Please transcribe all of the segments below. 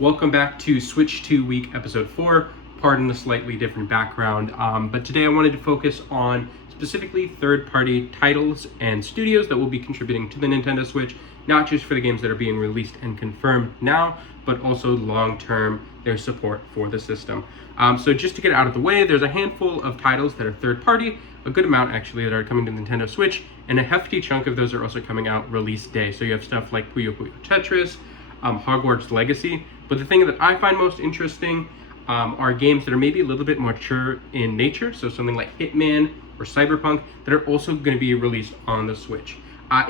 Welcome back to Switch 2 Week Episode 4. Pardon the slightly different background, but today I wanted to focus on specifically third-party titles and studios that will be contributing to the Nintendo Switch, not just for the games that are being released and confirmed now, but also long-term, their support for the system. So just to get it out of the way, there's a handful of titles that are third-party, a good amount actually that are coming to the Nintendo Switch, and a hefty chunk of those are also coming out release day. So you have stuff like Puyo Puyo Tetris, Hogwarts Legacy. But the thing that I find most interesting are games that are maybe a little bit more mature in nature, so something like Hitman or Cyberpunk, that are also going to be released on the Switch.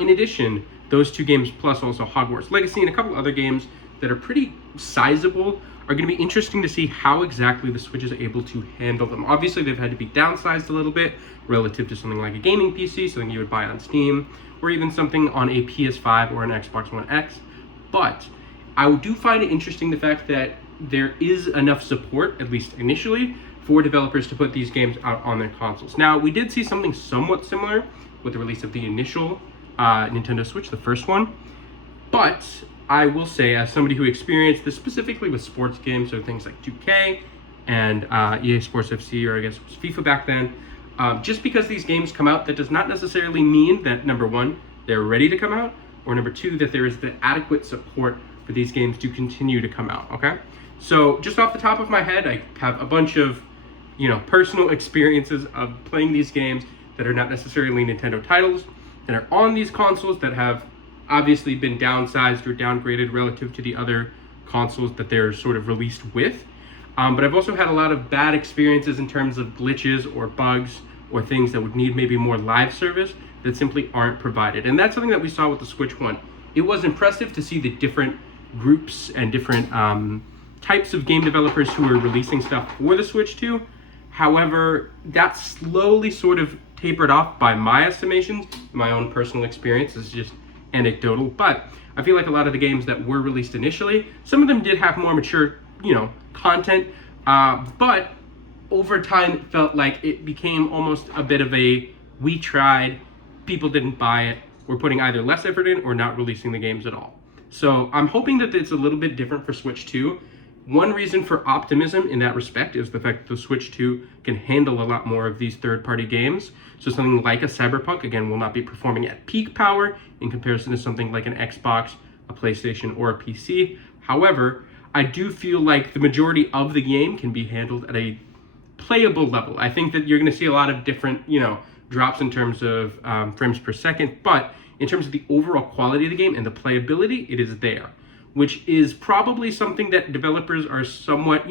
In addition, those two games plus also Hogwarts Legacy and a couple other games that are pretty sizable are going to be interesting to see how exactly the Switch is able to handle them. Obviously, they've had to be downsized a little bit relative to something like a gaming PC, something you would buy on Steam, or even something on a PS5 or an Xbox One X. But I do find it interesting the fact that there is enough support, at least initially, for developers to put these games out on their consoles. Now, we did see something somewhat similar with the release of the initial Nintendo Switch, the first one. But I will say, as somebody who experienced this specifically with sports games, so things like 2K and EA Sports FC, or I guess it was FIFA back then, just because these games come out, that does not necessarily mean that, number one, they're ready to come out, or number two, that there is the adequate support for these games to continue to come out, okay? So just off the top of my head, I have a bunch of, personal experiences of playing these games that are not necessarily Nintendo titles, that are on these consoles that have obviously been downsized or downgraded relative to the other consoles that they're sort of released with. But I've also had a lot of bad experiences in terms of glitches or bugs or things that would need maybe more live service that simply aren't provided. And that's something that we saw with the Switch 1. It was impressive to see the different groups and different types of game developers who are releasing stuff for the Switch 2. However, that slowly sort of tapered off by my estimations. My own personal experience is just anecdotal, but I feel like a lot of the games that were released initially, some of them did have more mature, content, but over time it felt like it became almost a bit of a, we tried, people didn't buy it, we're putting either less effort in or not releasing the games at all. So I'm hoping that it's a little bit different for Switch 2. One reason for optimism in that respect is the fact that the Switch 2 can handle a lot more of these third-party games. So something like a Cyberpunk, again, will not be performing at peak power in comparison to something like an Xbox, a PlayStation, or a PC. However, I do feel like the majority of the game can be handled at a playable level. I think that you're going to see a lot of different, drops in terms of frames per second, but in terms of the overall quality of the game and the playability, it is there, which is probably something that developers are somewhat,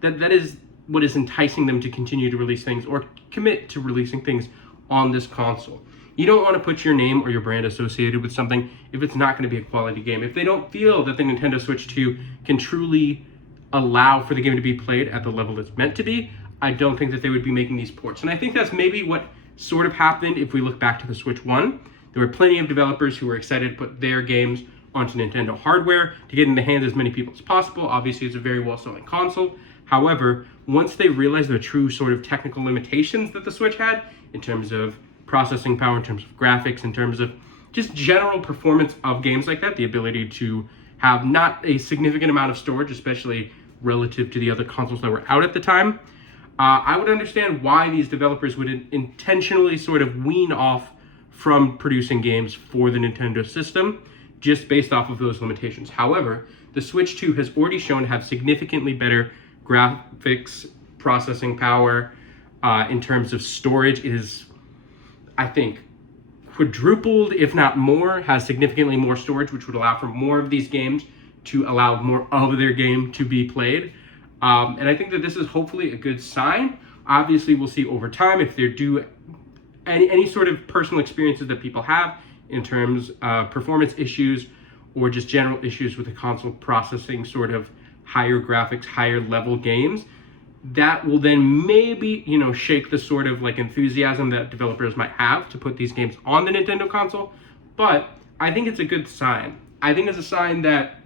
that is what is enticing them to continue to release things or commit to releasing things on this console. You don't want to put your name or your brand associated with something if it's not going to be a quality game. If they don't feel that the Nintendo Switch 2 can truly allow for the game to be played at the level it's meant to be, I don't think that they would be making these ports. And I think that's maybe what sort of happened if we look back to the Switch 1. There were plenty of developers who were excited to put their games onto Nintendo hardware to get in the hands of as many people as possible. Obviously, it's a very well-selling console. However, once they realized the true sort of technical limitations that the Switch had in terms of processing power, in terms of graphics, in terms of just general performance of games like that, the ability to have not a significant amount of storage, especially relative to the other consoles that were out at the time, I would understand why these developers would intentionally sort of wean off from producing games for the Nintendo system, just based off of those limitations. However, the Switch 2 has already shown to have significantly better graphics, processing power. In terms of storage, it is, I think, quadrupled, if not more, has significantly more storage, which would allow for more of these games to allow more of their game to be played. And I think that this is hopefully a good sign. Obviously, we'll see over time if there do any sort of personal experiences that people have in terms of performance issues or just general issues with the console processing sort of higher graphics, higher level games, that will then maybe, shake the sort of like enthusiasm that developers might have to put these games on the Nintendo console. But I think it's a good sign. I think it's a sign that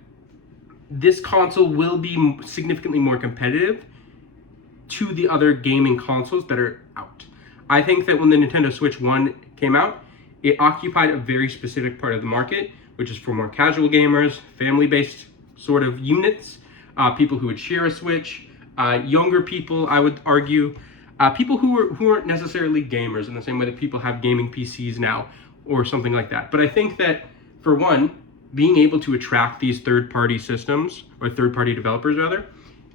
this console will be significantly more competitive to the other gaming consoles that are out. I think that when the Nintendo Switch 1 came out, it occupied a very specific part of the market, which is for more casual gamers, family-based sort of units, people who would share a Switch, younger people, I would argue, people who aren't necessarily gamers in the same way that people have gaming PCs now or something like that. But I think that, for one, being able to attract these third-party systems, or third-party developers rather,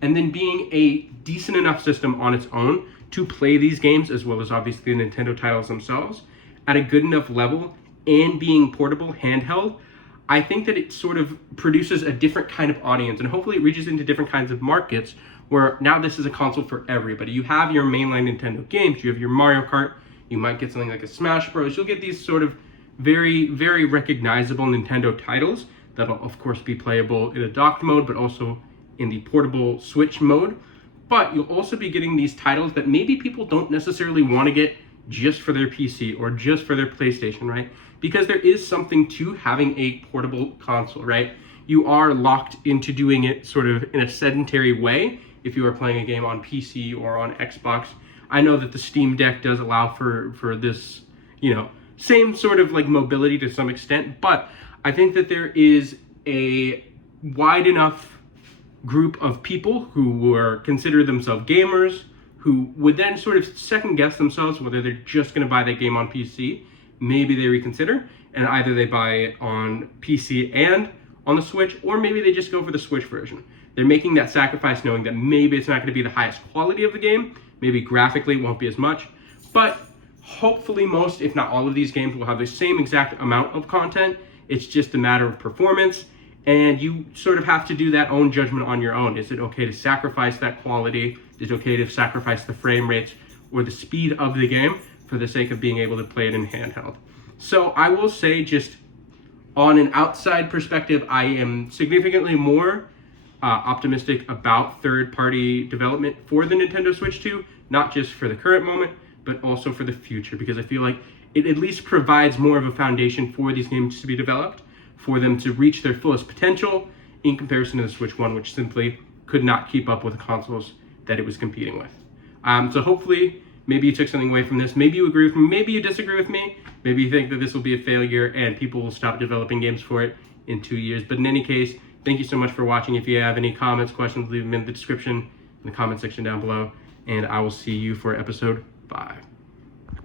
and then being a decent enough system on its own to play these games, as well as obviously the Nintendo titles themselves, at a good enough level, and being portable, handheld, I think that it sort of produces a different kind of audience, and hopefully it reaches into different kinds of markets, where now this is a console for everybody. You have your mainline Nintendo games, you have your Mario Kart, you might get something like a Smash Bros. You'll get these sort of very, very recognizable Nintendo titles that'll of course be playable in a docked mode, but also in the portable Switch mode. But you'll also be getting these titles that maybe people don't necessarily want to get just for their PC or just for their PlayStation, right? Because there is something to having a portable console, right? You are locked into doing it sort of in a sedentary way if you are playing a game on PC or on Xbox. I know that the Steam Deck does allow for this, same sort of like mobility to some extent, but I think that there is a wide enough group of people who consider themselves gamers, who would then sort of second guess themselves whether they're just going to buy that game on PC. Maybe they reconsider, and either they buy it on PC and on the Switch, or maybe they just go for the Switch version. They're making that sacrifice knowing that maybe it's not going to be the highest quality of the game, maybe graphically it won't be as much, but hopefully most, if not all of these games will have the same exact amount of content. It's just a matter of performance, and you sort of have to do that own judgment on your own. Is it okay to sacrifice that quality? Is it okay to sacrifice the frame rates or the speed of the game for the sake of being able to play it in handheld? So I will say, just on an outside perspective, I am significantly more optimistic about third-party development for the Nintendo Switch 2, not just for the current moment, but also for the future, because I feel like it at least provides more of a foundation for these games to be developed, for them to reach their fullest potential in comparison to the Switch 1, which simply could not keep up with the consoles that it was competing with. So hopefully, maybe you took something away from this. Maybe you agree with me, maybe you disagree with me, maybe you think that this will be a failure and people will stop developing games for it in 2 years. But in any case, thank you so much for watching. If you have any comments, questions, leave them in the description, in the comment section down below, and I will see you for episode